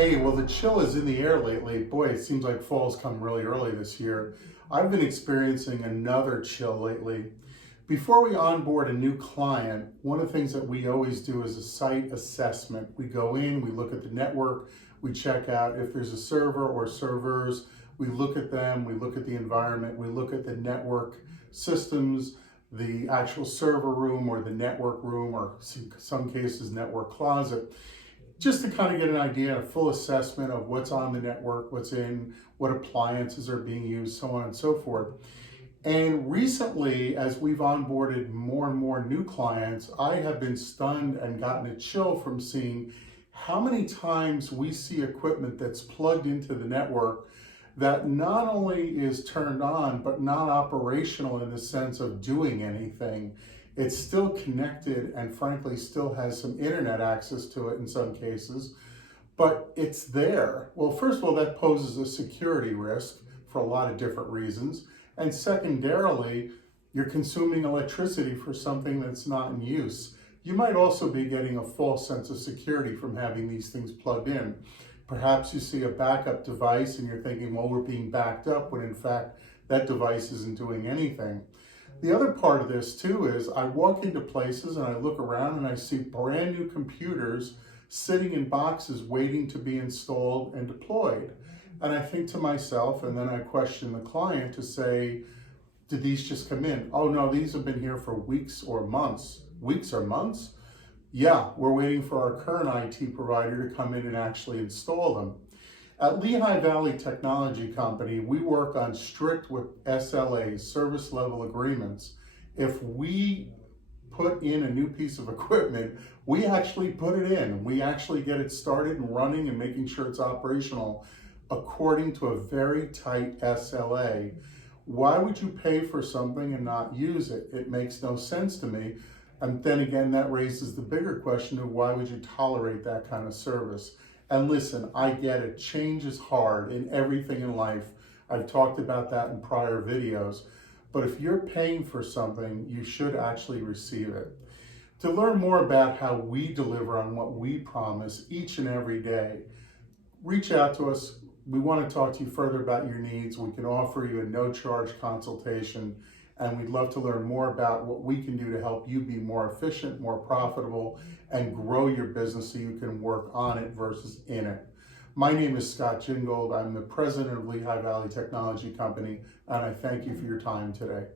Hey, well, the chill is in the air lately. Boy, it seems like fall's come really early this year. I've been experiencing another chill lately. Before we onboard a new client, one of the things that we always do is a site assessment. We go in, we look at the network, we check out if there's a server or servers, we look at them, we look at the environment, we look at the network systems, the actual server room or the network room, or in some cases network closet, just to kind of get an idea, a full assessment of what's on the network, what's in, what appliances are being used, so on and so forth. And recently, as we've onboarded more and more new clients, I have been stunned and gotten a chill from seeing how many times we see equipment that's plugged into the network that not only is turned on, but not operational in the sense of doing anything. It's still connected and frankly still has some internet access to it in some cases, but it's there. Well, first of all, that poses a security risk for a lot of different reasons. And secondarily, you're consuming electricity for something that's not in use. You might also be getting a false sense of security from having these things plugged in. Perhaps you see a backup device and you're thinking, well, we're being backed up, when in fact, that device isn't doing anything. The other part of this too is I walk into places and I look around and I see brand new computers sitting in boxes waiting to be installed and deployed. And I think to myself, and then I question the client to say, did these just come in? Oh no, these have been here for weeks or months. Weeks or months? Yeah, we're waiting for our current IT provider to come in and actually install them. At Lehigh Valley Technology Company, we work on strict with SLAs, service level agreements. If we put in a new piece of equipment, we actually put it in. We actually get it started and running and making sure it's operational according to a very tight SLA. Why would you pay for something and not use it? It makes no sense to me. And then again, that raises the bigger question of why would you tolerate that kind of service? And listen, I get it. Change is hard in everything in life. I've talked about that in prior videos. But if you're paying for something, you should actually receive it. To learn more about how we deliver on what we promise each and every day, reach out to us. We want to talk to you further about your needs. We can offer you a no-charge consultation, and we'd love to learn more about what we can do to help you be more efficient, more profitable, and grow your business so you can work on it versus in it. My name is Scott Gingold. I'm the president of Lehigh Valley Technology Company, and I thank you for your time today.